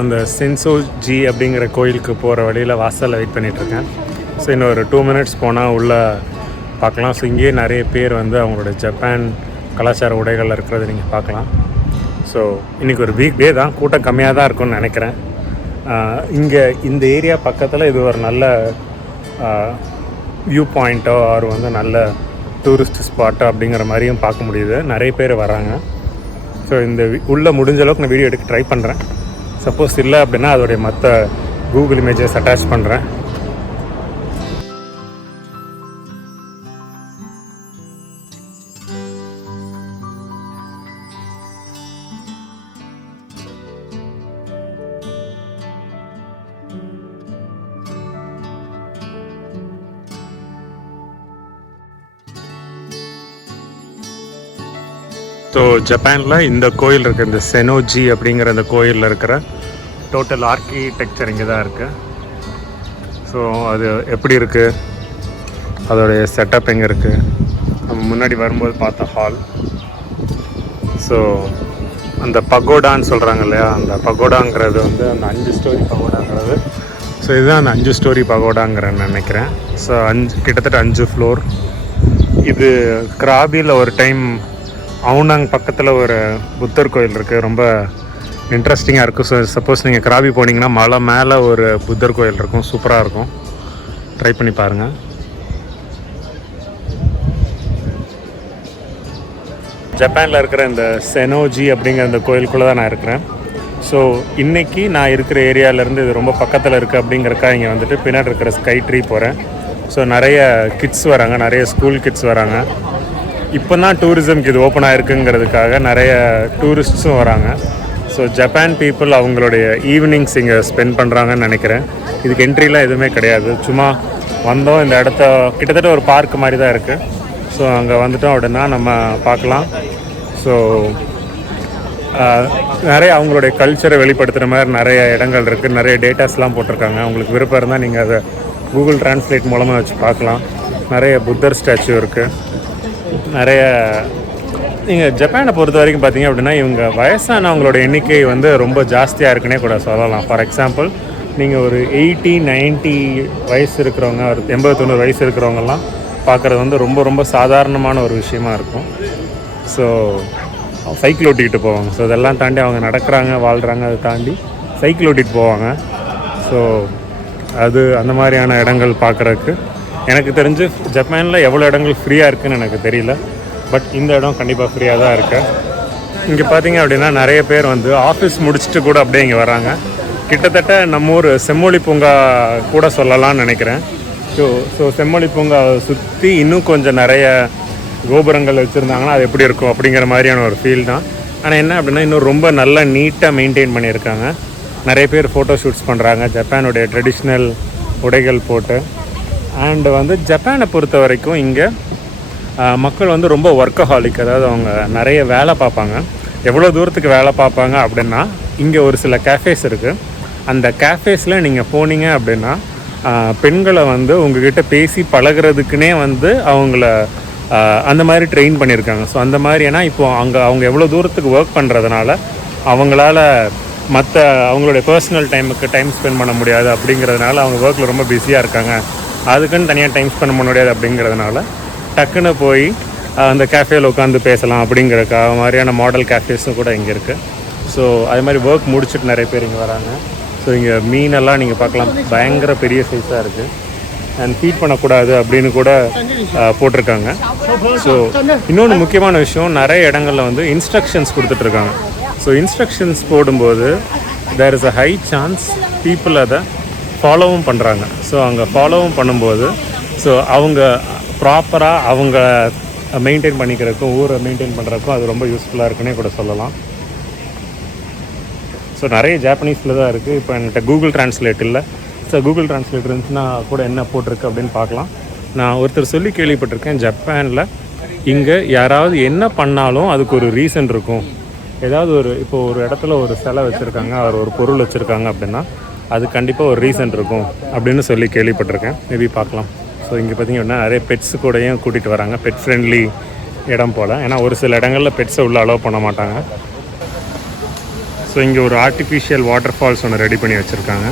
அந்த சென்சோ-ஜி அப்படிங்கிற கோயிலுக்கு போகிற வழியில் வாசலில் வெயிட் பண்ணிகிட்ருக்கேன். ஸோ இன்னும் ஒரு 2 minutes போனால் உள்ளே பார்க்கலாம். ஸோ இங்கேயே நிறைய பேர் வந்து அவங்களோட ஜப்பான் கலாச்சார உடைகளில் இருக்கிறத நீங்கள் பார்க்கலாம். ஸோ இன்றைக்கி ஒரு வீக் டே தான், கூட்டம் கம்மியாக தான் இருக்கும்னு நினைக்கிறேன். இங்கே இந்த ஏரியா பக்கத்தில் இது ஒரு நல்ல வியூ பாயிண்ட்டோ ஆர் வந்து நல்ல டூரிஸ்ட் ஸ்பாட்டோ அப்படிங்கிற மாதிரியும் பார்க்க முடியுது. நிறைய பேர் வராங்க. ஸோ இந்த உள்ளே முடிஞ்ச அளவுக்கு நான் வீடியோ எடுக்க ட்ரை பண்ணுறேன். சப்போஸ் இல்லை அப்படின்னா அதோடைய மற்ற கூகுள் இமேஜஸ் அட்டாச் பண்ணுறேன். ஸோ ஜப்பானில் இந்த கோயில் இருக்குது, இந்த செனோஜி அப்படிங்கிற அந்த கோயிலில் இருக்கிற டோட்டல் ஆர்கிடெக்சர் இங்கே தான் இருக்குது. ஸோ அது எப்படி இருக்குது, அதோடைய செட்டப் எங்கே இருக்குது, நம்ம முன்னாடி வரும்போது பார்த்த ஹால். ஸோ அந்த பகோடான்னு சொல்கிறாங்க இல்லையா, அந்த பகோடாங்கிறது வந்து அந்த 5 ஸ்டோரி பகோடாங்கிறது. ஸோ இதுதான் அந்த 5 ஸ்டோரி பகோடாங்கிறேன்னு நினைக்கிறேன். ஸோ கிட்டத்தட்ட 5 ஃப்ளோர். இது கிராபியில் ஒரு டைம் அவுனாங் பக்கத்தில் ஒரு புத்தர் கோயில் இருக்குது, ரொம்ப இன்ட்ரெஸ்டிங்காக இருக்கும். ஸோ சப்போஸ் நீங்கள் கிராபி போனீங்கன்னா மலை மேலே ஒரு புத்தர் கோயில் இருக்கும், சூப்பராக இருக்கும், ட்ரை பண்ணி பாருங்கள். ஜப்பானில் இருக்கிற இந்த செனோஜி அப்படிங்கிற அந்த கோயிலுக்குள்ளே தான் நான் இருக்கிறேன். ஸோ இன்றைக்கி நான் இருக்கிற ஏரியாவிலேருந்து இது ரொம்ப பக்கத்தில் இருக்குது அப்படிங்கிறக்கா இங்கே வந்துட்டு பின்னாடி இருக்கிற ஸ்கை ட்ரீ போகிறேன். ஸோ நிறைய கிட்ஸ் வராங்க, நிறைய ஸ்கூல் கிட்ஸ் வராங்க. இப்போ தான் டூரிசம்க்கு இது ஓப்பன் ஆகிருக்குங்கிறதுக்காக நிறைய டூரிஸ்ட்ஸும் வராங்க. ஸோ ஜப்பான் பீப்புள் அவங்களுடைய ஈவினிங்ஸ் இங்கே ஸ்பெண்ட் பண்ணுறாங்கன்னு நினைக்கிறேன். இதுக்கு என்ட்ரிலாம் எதுவுமே கிடையாது, சும்மா வந்தோம், இந்த இடத்த கிட்டத்தட்ட ஒரு பார்க் மாதிரி தான் இருக்குது. ஸோ அங்கே வந்துட்டோம் அப்படின்னா நம்ம பார்க்கலாம். ஸோ நிறைய அவங்களுடைய கல்ச்சரை வெளிப்படுத்துகிற மாதிரி நிறைய இடங்கள் இருக்குது, நிறைய டேட்டாஸ்லாம் போட்டிருக்காங்க. உங்களுக்கு விருப்பம் இருந்தால் நீங்கள் அதை கூகுள் டிரான்ஸ்லேட் மூலமாக வச்சு பார்க்கலாம். நிறைய புத்தர் ஸ்டாச்சு இருக்குது. நிறைய நீங்கள் ஜப்பானை பொறுத்த வரைக்கும் பார்த்தீங்க அப்படின்னா இவங்க வயசானவங்களோட எண்ணிக்கை வந்து ரொம்ப ஜாஸ்தியாக இருக்குன்னே கூட சொல்லலாம். ஃபார் எக்ஸாம்பிள் நீங்கள் ஒரு 80-90 வயசு இருக்கிறவங்க, ஒரு 80-90 வயசு இருக்கிறவங்கலாம் பார்க்குறது வந்து ரொம்ப ரொம்ப சாதாரணமான ஒரு விஷயமா இருக்கும். ஸோ சைக்கிள் ஓட்டிக்கிட்டு போவாங்க. ஸோ இதெல்லாம் தாண்டி அவங்க நடக்கிறாங்க, வாழ்கிறாங்க, அதை தாண்டி சைக்கிள் ஓட்டிகிட்டு போவாங்க. ஸோ அது அந்த மாதிரியான இடங்கள் பார்க்குறதுக்கு எனக்கு தெரிஞ்சு ஜப்பானில் எவ்வளோ இடங்கள் ஃப்ரீயாக இருக்குதுன்னு எனக்கு தெரியல. பட் இந்த இடம் கண்டிப்பாக ஃப்ரீயாக தான் இருக்குது. இங்கே பார்த்தீங்க அப்படின்னா நிறைய பேர் வந்து ஆஃபீஸ் முடிச்சுட்டு கூட அப்படியே இங்கே வராங்க. கிட்டத்தட்ட நம்ம ஊர் செம்மொழி பூங்கா கூட சொல்லலாம்னு நினைக்கிறேன். ஸோ செம்மொழி பூங்காவை சுற்றி இன்னும் கொஞ்சம் நிறைய கோபுரங்கள் வச்சுருந்தாங்கன்னா அது எப்படி இருக்கும் அப்படிங்கிற மாதிரியான ஒரு ஃபீல் தான். ஆனால் என்ன அப்படின்னா இன்னும் ரொம்ப நல்லா நீட்டாக மெயின்டைன் பண்ணியிருக்காங்க. நிறைய பேர் ஃபோட்டோ ஷூட்ஸ் பண்ணுறாங்க ஜப்பானுடைய ட்ரெடிஷ்னல் உடைகள் போட்டு. அண்டு வந்து ஜப்பானை பொறுத்த வரைக்கும் இங்கே மக்கள் வந்து ரொம்ப ஒர்க்கஹாலிக், அதாவது அவங்க நிறைய வேலை பார்ப்பாங்க. எவ்வளோ தூரத்துக்கு வேலை பார்ப்பாங்க அப்படின்னா இங்கே ஒரு சில கேஃபேஸ் இருக்குது. அந்த கேஃபேஸில் நீங்கள் போனீங்க அப்படின்னா பெண்களை வந்து உங்ககிட்ட பேசி பழகிறதுக்குனே வந்து அவங்கள அந்த மாதிரி ட்ரெயின் பண்ணியிருக்காங்க. ஸோ அந்த மாதிரி ஏன்னா இப்போது அவங்க எவ்வளோ தூரத்துக்கு ஒர்க் பண்ணுறதுனால அவங்களால மற்ற அவங்களுடைய பர்சனல் டைம் ஸ்பெண்ட் பண்ண முடியாது. அப்படிங்கிறதுனால அவங்க ஒர்க்கில் ரொம்ப பிஸியாக இருக்காங்க, அதுக்குன்னு தனியாக டைம் ஸ்பெண்ட் பண்ண முடியாது. அப்படிங்கிறதுனால டக்குன்னு போய் அந்த கேஃபேயில் உட்காந்து பேசலாம் அப்படிங்கிறக்கா மாதிரியான மாடல் கேஃபேஸும் கூட இங்கே இருக்குது. ஸோ அது மாதிரி ஒர்க் முடிச்சுட்டு நிறைய பேர் இங்கே வராங்க. ஸோ இங்கே மீனெல்லாம் நீங்கள் பார்க்கலாம், பயங்கர பெரிய சைஸாக இருக்குது. அண்ட் ஃபீட் பண்ணக்கூடாது அப்படின்னு கூட போட்டிருக்காங்க. ஸோ இன்னொன்று முக்கியமான விஷயம், நிறைய இடங்களில் வந்து இன்ஸ்ட்ரக்ஷன்ஸ் கொடுத்துட்ருக்காங்க. ஸோ இன்ஸ்ட்ரக்ஷன்ஸ் போடும்போது there is a high chance people அதை ஃபாலோவும் பண்ணுறாங்க. ஸோ அங்கே ஃபாலோவும் பண்ணும்போது ஸோ அவங்க ப்ராப்பராக அவங்க மெயின்டைன் பண்ணிக்கிறதுக்கும் ஊரை மெயின்டைன் பண்ணுறதுக்கும் அது ரொம்ப யூஸ்ஃபுல்லாக இருக்குன்னே கூட சொல்லலாம். ஸோ நிறைய ஜாப்பனீஸில் தான் இருக்குது. இப்போ என்கிட்ட கூகுள் டிரான்ஸ்லேட் இல்லை. ஸோ கூகுள் டிரான்ஸ்லேட் இருந்துச்சுன்னா கூட என்ன போட்டிருக்கு அப்படின்னு பார்க்கலாம். நான் ஒருத்தர் சொல்லி கேள்விப்பட்டிருக்கேன், ஜப்பானில் இங்கே யாராவது என்ன பண்ணாலும் அதுக்கு ஒரு ரீசன் இருக்கும். ஏதாவது இப்போ ஒரு இடத்துல ஒரு சிலை வச்சுருக்காங்க, அவர் ஒரு பொருள் வச்சுருக்காங்க அப்படின்னா அது கண்டிப்பாக ஒரு ரீசன் இருக்கும் அப்படின்னு சொல்லி கேள்விப்பட்டிருக்கேன். மேபி பார்க்கலாம். ஸோ இங்கே பார்த்திங்கன்னா நிறைய பெட்ஸு கூடயும் கூட்டிகிட்டு வராங்க, பெட் ஃப்ரெண்ட்லி இடம் போல். ஏன்னா ஒரு சில இடங்களில் பெட்ஸை உள்ளே அலோவ் பண்ண மாட்டாங்க. ஸோ இங்கே ஒரு ஆர்டிஃபிஷியல் வாட்டர் ஃபால்ஸ் ஒன்று ரெடி பண்ணி வச்சுருக்காங்க.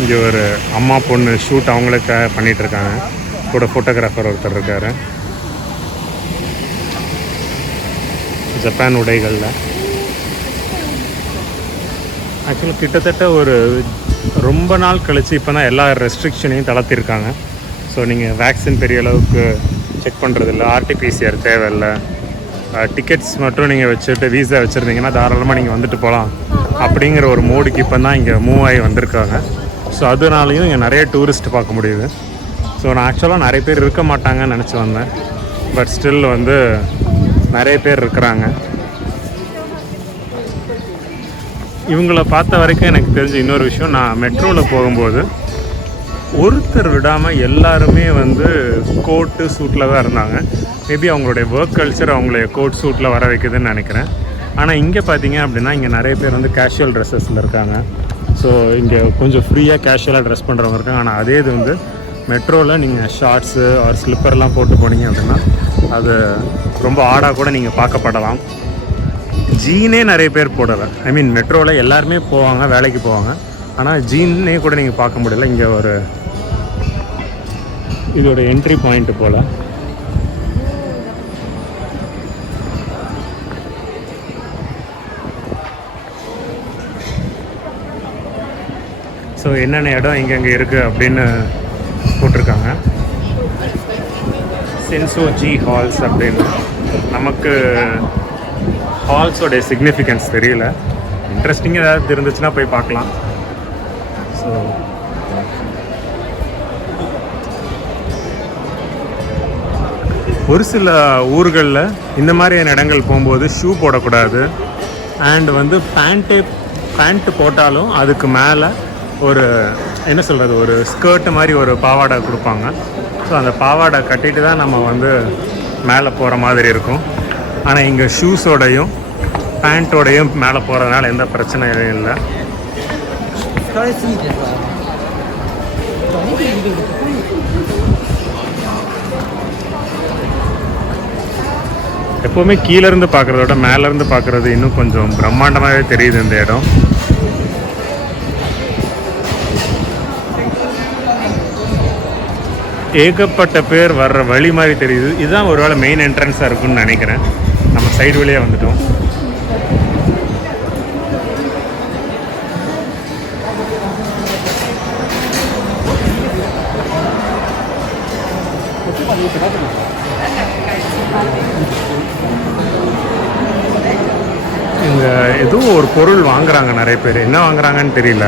இங்கே ஒரு அம்மா பொண்ணு ஷூட் அவங்களுக்காக பண்ணிகிட்ருக்காங்க. கூட ஃபோட்டோகிராஃபர் ஒருத்தர் இருக்கார். ஜப்பான் உடைகளில் ஆக்சுவலாக கிட்டத்தட்ட ஒரு ரொம்ப நாள் கழித்து இப்போ தான் எல்லா ரெஸ்ட்ரிக்ஷனையும் தளர்த்திருக்காங்க. ஸோ நீங்கள் வேக்சின் பெரிய அளவுக்கு செக் பண்ணுறதில்ல, ஆர்டிபிசிஆர் தேவையில்லை, டிக்கெட்ஸ் மட்டும் நீங்கள் வச்சுட்டு வீசா வச்சுருந்தீங்கன்னா தாராளமாக நீங்கள் வந்துட்டு போகலாம் அப்படிங்கிற ஒரு மோடுக்கு இப்போ தான் இங்கே மூவ் ஆகி வந்திருக்காங்க. ஸோ அதனாலையும் இங்கே நிறைய டூரிஸ்ட் பார்க்க முடியுது. ஸோ நான் ஆக்சுவலாக நிறைய பேர் இருக்க மாட்டாங்கன்னு நினச்சி வந்தேன். பட் ஸ்டில் வந்து நிறைய பேர் இருக்கிறாங்க. இவங்கள பார்த்த வரைக்கும் எனக்கு தெரிஞ்ச இன்னொரு விஷயம், நான் மெட்ரோவில் போகும்போது ஒருத்தர் விடாமல் எல்லாருமே வந்து கோட்டு சூட்டில் தான் இருந்தாங்க. மேபி அவங்களுடைய ஒர்க் கல்ச்சர் அவங்களுடைய கோட் சூட்டில் வர வைக்குதுன்னு நினைக்கிறேன். ஆனால் இங்கே பார்த்தீங்க அப்படின்னா இங்கே நிறைய பேர் வந்து கேஷுவல் ட்ரெஸ்ஸஸில் இருக்காங்க. ஸோ இங்கே கொஞ்சம் ஃப்ரீயாக கேஷுவலாக ட்ரெஸ் பண்ணுறவங்க இருக்காங்க. ஆனால் அதே இது வந்து மெட்ரோவில் நீங்கள் ஷார்ட்ஸு ஆர் ஸ்லிப்பர்லாம் போட்டு போனீங்க அப்படின்னா அது ரொம்ப ஆடாக கூட நீங்கள் பார்க்கப்படலாம். ஜீனே நிறைய பேர் போடலை. ஐ மீன் மெட்ரோவில் எல்லாருமே போவாங்க, வேலைக்கு போவாங்க. ஆனால் ஜீனே கூட நீங்கள் பார்க்க முடியல. இங்கே ஒரு இதோட என்ட்ரி பாயிண்ட்டு போல். ஸோ என்னென்ன இடம் எங்கெங்கே இருக்குது அப்படின்னு போட்டிருக்காங்க. சென்சோ-ஜி ஹால்ஸ் அப்படின்னு. நமக்கு ஹால்ஸோடைய சிக்னிஃபிகன்ஸ் தெரியல. இன்ட்ரெஸ்டிங்காக ஏதாவது இருந்துச்சுன்னா போய் பார்க்கலாம். ஸோ ஒரு சில ஊர்களில் இந்த மாதிரியான இடங்கள் போகும்போது ஷூ போடக்கூடாது. அண்ட் வந்து பேண்ட்டு போட்டாலும் அதுக்கு மேலே ஒரு என்ன சொல்கிறது, ஒரு ஸ்கர்ட்டு மாதிரி ஒரு பாவாடை கொடுப்பாங்க. ஸோ அந்த பாவாடை கட்டிட்டு தான் நம்ம வந்து மேலே போகிற மாதிரி இருக்கும். ஆனால் இங்கே ஷூஸோடையும் பேண்ட்டோடையும் மேலே போகிறதுனால எந்த பிரச்சனையும் இல்லை. எப்போவுமே கீழேருந்து பார்க்குறத விட மேலேருந்து பார்க்குறது இன்னும் கொஞ்சம் பிரம்மாண்டமாகவே தெரியுது இந்த இடம். ஏகப்பட்ட பேர் வர்ற வழி மாதிரி தெரியுது. இதுதான் ஒரு வேளை மெயின் என்ட்ரன்ஸாக இருக்குன்னு நினைக்கிறேன். நம்ம சைடு வழியாக வந்துட்டோம். இங்கே எதுவும் ஒரு பொருள் வாங்குறாங்க நிறைய பேர். என்ன வாங்குறாங்கன்னு தெரியல.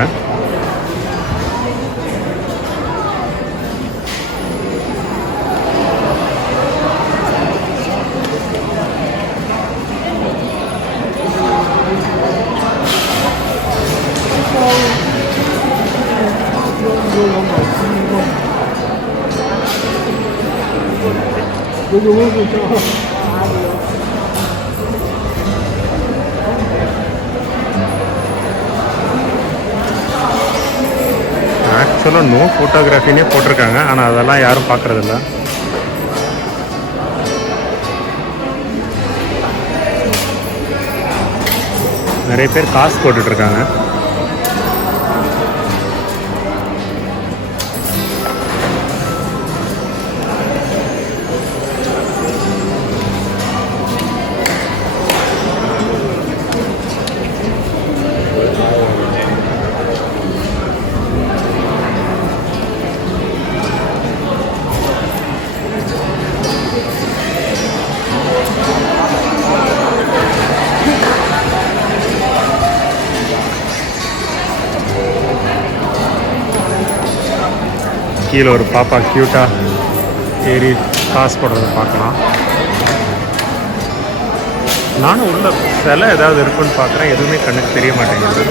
ஆக்சுவலாக நோ ஃபோட்டோகிராஃபினே போட்டிருக்காங்க. ஆனால் அதெல்லாம் யாரும் பார்க்குறதில்ல. நிறைய பேர் காசு போட்டுட்ருக்காங்க. கீழே ஒரு பாப்பா க்யூட்டாக ஏறி காசு போடுறத பார்க்கலாம். நானும் உள்ள சிலை ஏதாவது இருக்குன்னு பார்க்குறேன். எதுவுமே கண்ணுக்கு தெரிய மாட்டேங்குது.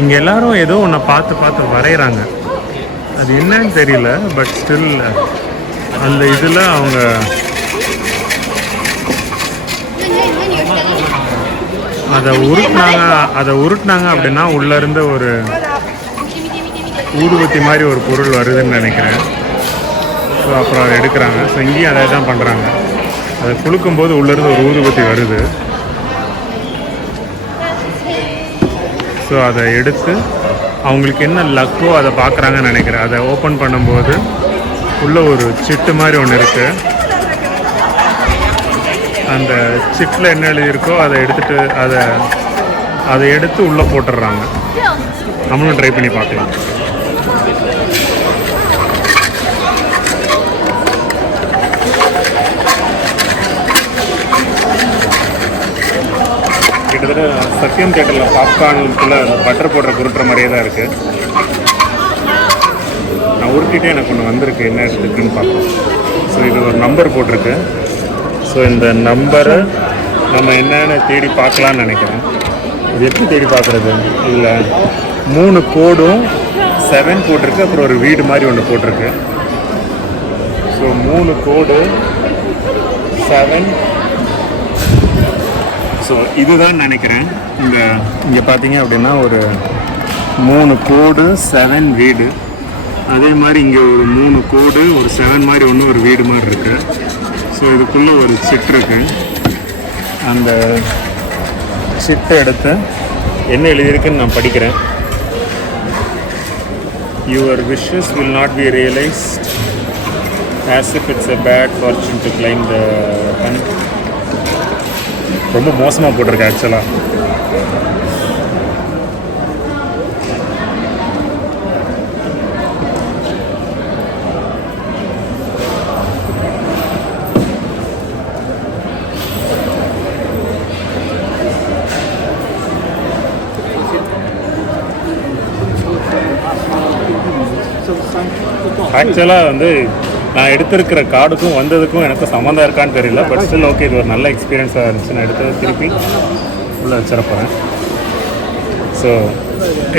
இங்கே எல்லாரும் ஏதோ ஒன்றை பார்த்து பார்த்து வரைகிறாங்க. அது என்னன்னு தெரியல. பட் ஸ்டில் அந்த இதில் அவங்க அதை உருட்டினாங்க அப்படின்னா உள்ளேருந்து ஒரு ஊதுபத்தி மாதிரி ஒரு பொருள் வருதுன்னு நினைக்கிறேன். ஸோ அப்புறம் அதை எடுக்கிறாங்க. ஸோ இங்கேயும் அதை தான் பண்ணுறாங்க. அதை குளுக்கும்போது உள்ளேருந்து ஒரு ஊதுபத்தி வருது. ஸோ அதை எடுத்து அவங்களுக்கு என்ன லக்கோ அதை பார்க்குறாங்கன்னு நினைக்கிறேன். அதை ஓப்பன் பண்ணும்போது உள்ளே ஒரு சிட்டு மாதிரி ஒன்று இருக்குது. அந்த சிட்டில் என்ன எழுதியிருக்கோ அதை எடுத்துகிட்டு அதை எடுத்து உள்ளே போட்டுடுறாங்க. நம்மளும் ட்ரை பண்ணி பார்க்கலாம். கிட்டத்தட்ட சத்யம் தியேட்டரில் பாப்கார்னுக்குள்ளே பட்டர் போடுற குருட்டுற மாதிரியே தான் இருக்குது. நான் உருட்டிகிட்டே எனக்கு ஒன்று வந்திருக்கு. என்ன எடுத்துருக்குன்னு பார்ப்போம். ஸோ இது ஒரு நம்பர் போட்டிருக்கு. ஸோ இந்த நம்பரை நம்ம என்னென்னு தேடி பார்க்கலான்னு நினைக்கிறேன். இது எப்படி தேடி பார்க்குறது? இல்லை 3 கோடும் 7 போட்டிருக்கு. அப்புறம் ஒரு வீடு மாதிரி ஒன்று போட்டிருக்கு. ஸோ 3 கோடு 7. ஸோ இதுதான் நினைக்கிறேன். இங்கே பார்த்தீங்க அப்படின்னா ஒரு 3 கோடு 7 வீடு. அதே மாதிரி இங்கே ஒரு 3 கோடு ஒரு 7 மாதிரி ஒன்று ஒரு வீடு மாதிரி இருக்குது. ஸோ இதுக்குள்ளே ஒரு சிட் இருக்குது. அந்த சிட்டை எடுத்து என்ன எழுதியிருக்குன்னு நான் படிக்கிறேன். Your wishes will not be realized as if it's a bad fortune to climb the sun. ரொம்ப மோசமாக போட்டிருக்கு ஆக்சுவலாக. ஆக்சுவலாக வந்து நான் எடுத்திருக்கிற கார்டுக்கும் வந்ததுக்கும் எனக்கு சம்மந்தம் இருக்கான்னு தெரியல. பட் ஸ்டில் ஓகே, இது ஒரு நல்ல எக்ஸ்பீரியன்ஸாக இருந்துச்சு. நான் எடுத்தது திருப்பி உள்ளே வச்சிடப்போகிறேன். ஸோ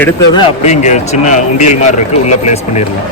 எடுத்தது அப்படியே இங்கே சின்ன உண்டியல் மாதிரி இருக்குது, உள்ளே ப்ளேஸ் பண்ணிடலாம்.